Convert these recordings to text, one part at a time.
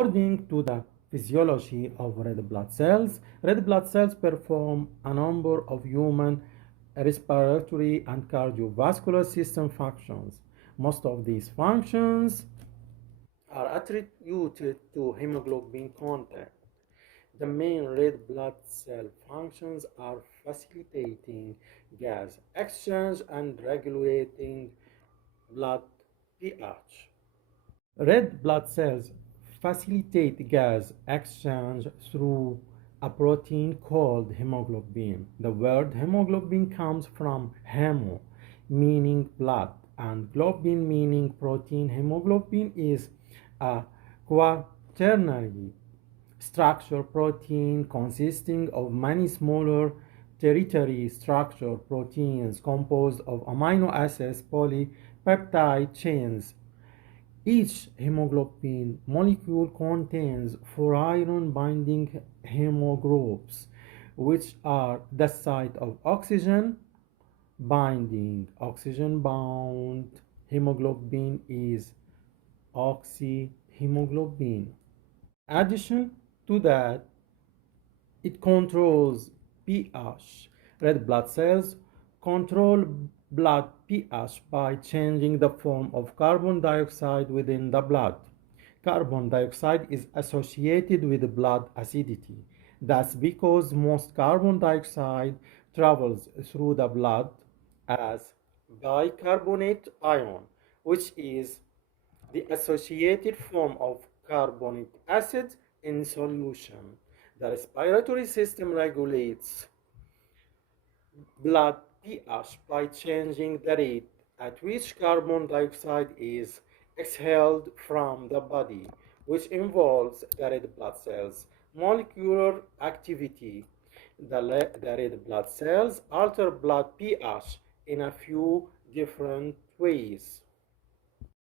According to the physiology of red blood cells perform a number of human respiratory and cardiovascular system functions. Most of these functions are attributed to hemoglobin content. The main red blood cell functions are facilitating gas exchange and regulating blood pH. Red blood cells facilitate gas exchange through a protein called hemoglobin. The word hemoglobin comes from hemo, meaning blood, and globin, meaning protein. Hemoglobin is a quaternary structure protein consisting of many smaller tertiary structure proteins composed of amino acids polypeptide chains. Each hemoglobin molecule contains four iron binding hemogroups, which are the site of oxygen binding. Oxygen bound hemoglobin is oxyhemoglobin. Addition to that, it controls pH. Red blood cells control blood pH by changing the form of carbon dioxide within the blood. Carbon dioxide is associated with blood acidity. That's because most carbon dioxide travels through the blood as bicarbonate ion, which is the associated form of carbonic acid in solution. The respiratory system regulates blood pH by changing the rate at which carbon dioxide is exhaled from the body, which involves the red blood cells' molecular activity. The red blood cells alter blood pH in a few different ways.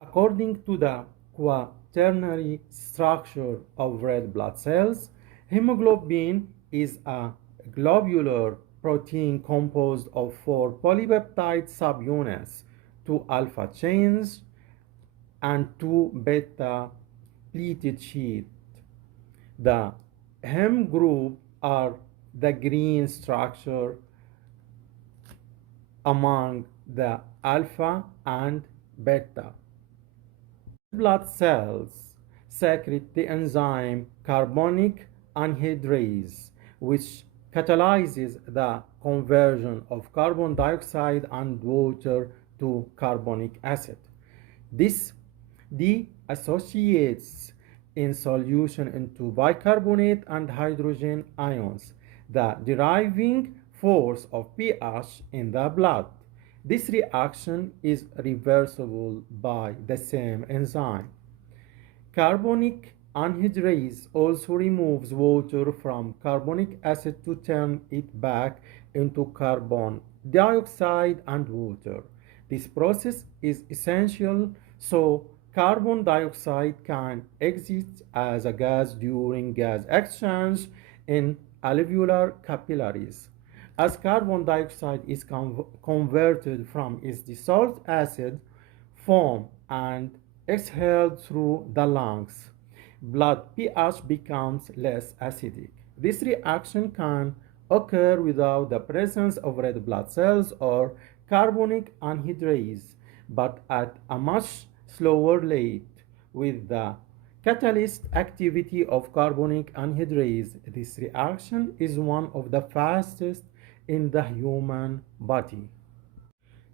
According to the quaternary structure of red blood cells, hemoglobin is a globular protein composed of four polypeptide subunits, two alpha chains, and two beta pleated sheets. The hem group are the green structure among the alpha and beta. Blood cells secrete the enzyme carbonic anhydrase, which catalyzes the conversion of carbon dioxide and water to carbonic acid. This deassociates in solution into bicarbonate and hydrogen ions, the driving force of pH in the blood. This reaction is reversible by the same enzyme. Carbonic anhydrase also removes water from carbonic acid to turn it back into carbon dioxide and water. This process is essential so carbon dioxide can exit as a gas during gas exchange in alveolar capillaries. As carbon dioxide is converted from its dissolved acid form and exhaled through the lungs, blood pH becomes less acidic. This reaction can occur without the presence of red blood cells or carbonic anhydrase, but at a much slower rate. With the catalyst activity of carbonic anhydrase, this reaction is one of the fastest in the human body.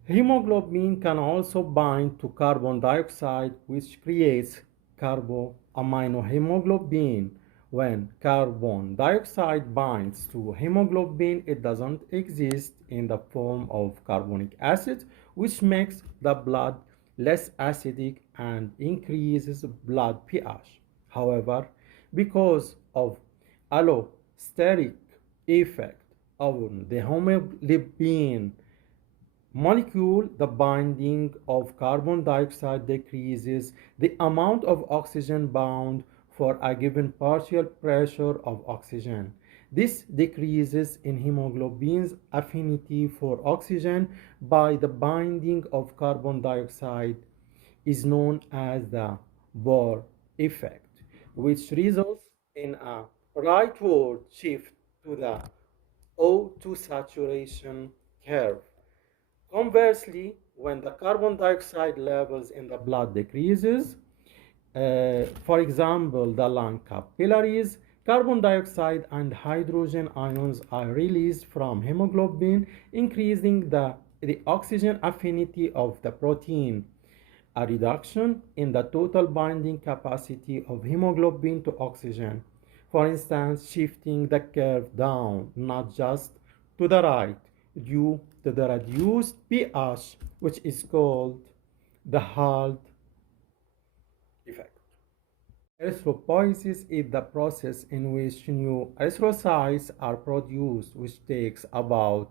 Hemoglobin can also bind to carbon dioxide, which creates carboaminohemoglobin. When carbon dioxide binds to hemoglobin, it doesn't exist in the form of carbonic acid, which makes the blood less acidic and increases blood pH. However, because of allosteric effect on the hemoglobin molecule, the binding of carbon dioxide decreases the amount of oxygen bound for a given partial pressure of oxygen. This decreases in hemoglobin's affinity for oxygen by the binding of carbon dioxide is known as the Bohr effect. which results in a rightward shift to the O2 saturation curve. Conversely, when the carbon dioxide levels in the blood decreases, for example, the lung capillaries, carbon dioxide and hydrogen ions are released from hemoglobin, increasing the oxygen affinity of the protein. A reduction in the total binding capacity of hemoglobin to oxygen. For instance, shifting the curve down, not just to the right, due to the reduced pH, which is called the Hald effect. Erythropoiesis is the process in which new erythrocytes are produced, which takes about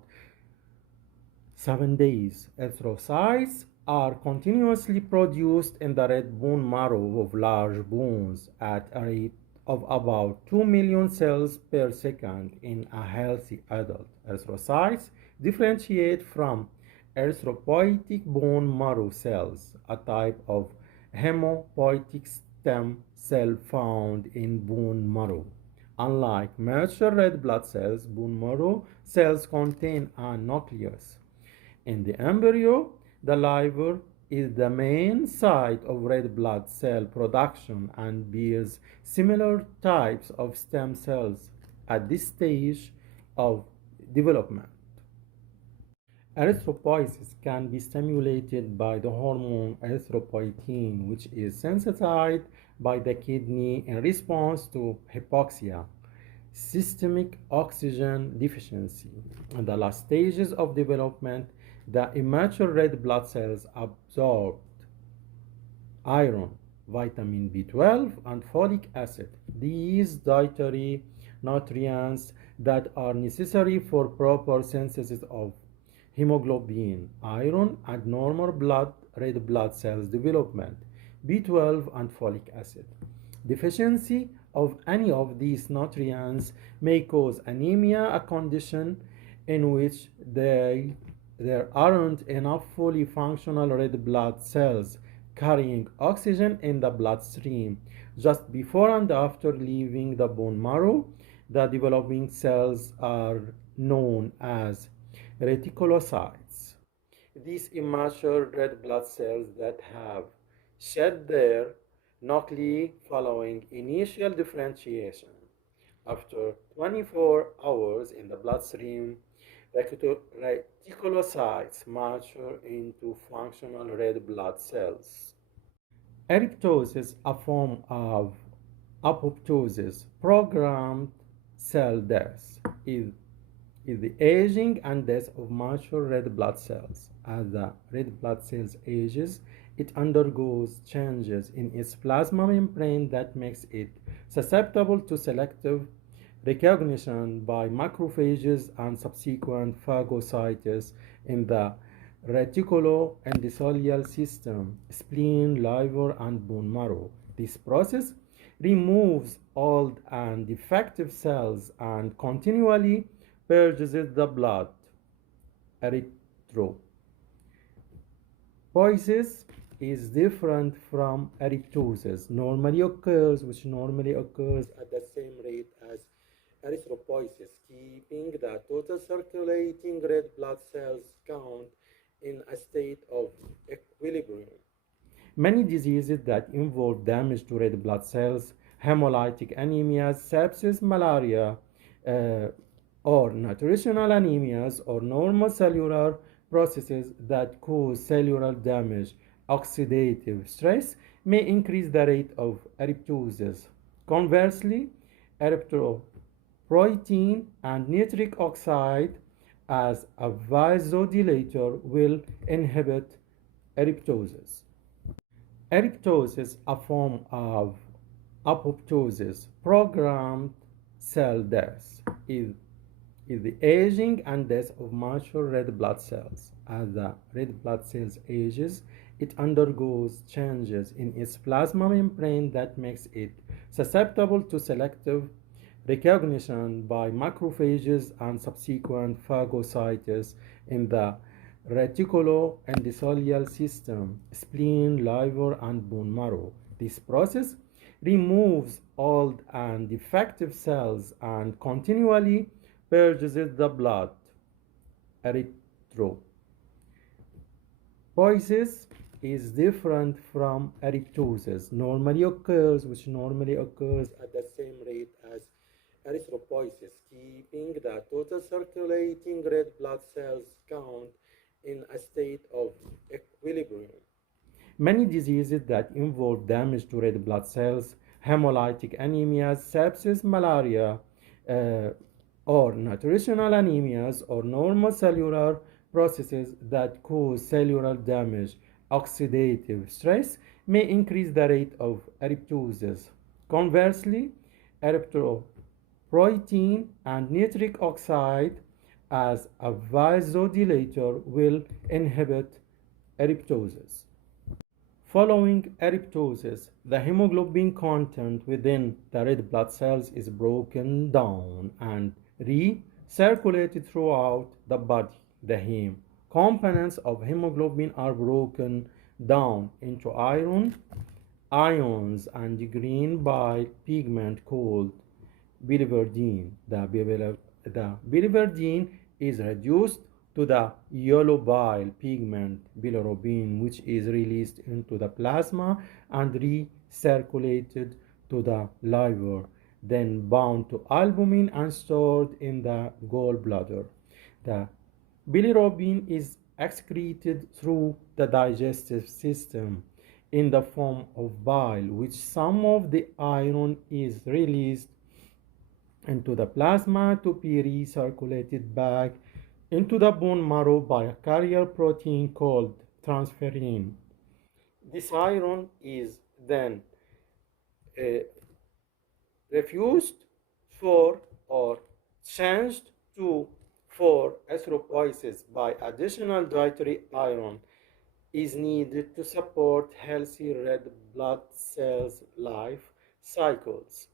7 days. Erythrocytes are continuously produced in the red bone marrow of large bones at a rate of about 2 million cells per second in a healthy adult. Erythrocytes differentiate from erythropoietic bone marrow cells, a type of hemopoietic stem cell found in bone marrow. Unlike mature red blood cells, bone marrow cells contain a nucleus. In the embryo, the liver is the main site of red blood cell production and bears similar types of stem cells at this stage of development. Erythropoiesis can be stimulated by the hormone erythropoietin, which is sensitized by the kidney in response to hypoxia, systemic oxygen deficiency. In the last stages of development, the immature red blood cells absorb iron, vitamin B12, and folic acid. These dietary nutrients that are necessary for proper synthesis of hemoglobin, iron, and normal red blood cells development, B12, and folic acid. Deficiency of any of these nutrients may cause anemia, a condition in which there aren't enough fully functional red blood cells carrying oxygen in the bloodstream. Just before and after leaving the bone marrow, the developing cells are known as reticulocytes. These immature red blood cells that have shed their nuclei following initial differentiation. After 24 hours in the bloodstream, reticulocytes mature into functional red blood cells. Eryptosis, a form of apoptosis, programmed cell death, is the aging and death of mature red blood cells. As the red blood cells ages, it undergoes changes in its plasma membrane that makes it susceptible to selective recognition by macrophages and subsequent phagocytes in the reticuloendothelial system, spleen, liver, and bone marrow. This process removes old and defective cells and continually purges the blood. Erythropoiesis is different from eryptosis, which normally occurs at the same rate as erythropoiesis, keeping the total circulating red blood cells count in a state of equilibrium. Many diseases that involve damage to red blood cells, hemolytic anemias, sepsis, malaria, uh, or nutritional anemias, or normal cellular processes that cause cellular damage, oxidative stress, may increase the rate of eryptosis. Conversely, erythropoietin and nitric oxide as a vasodilator will inhibit eryptosis. Eryptosis, a form of apoptosis, programmed cell death, is the aging and death of mature red blood cells. As the red blood cells ages, it undergoes changes in its plasma membrane that makes it susceptible to selective recognition by macrophages and subsequent phagocytes in the reticuloendothelial system, spleen, liver, and bone marrow. This process removes old and defective cells, and continually purges the blood. Erythropoiesis is different from eryptosis, normally occurs at the same rate as erythropoiesis, keeping the total circulating red blood cells count in a state of equilibrium. Many diseases that involve damage to red blood cells, hemolytic anemias, sepsis, malaria, uh, or nutritional anemias, or normal cellular processes that cause cellular damage, oxidative stress, may increase the rate of eryptosis. Conversely, erythropoietin and nitric oxide as a vasodilator will inhibit eryptosis. Following eryptosis, the hemoglobin content within the red blood cells is broken down and recirculated throughout the body. The heme components of hemoglobin are broken down into iron ions and green bile pigment called biliverdin. The biliverdin is reduced to the yellow bile pigment bilirubin, which is released into the plasma and recirculated to the liver, then bound to albumin and stored in the gallbladder. The bilirubin is excreted through the digestive system in the form of bile, which some of the iron is released into the plasma to be recirculated back into the bone marrow by a carrier protein called transferrin. This iron is then uh, refused for or changed to for erythropoiesis by additional dietary iron is needed to support healthy red blood cells life cycles.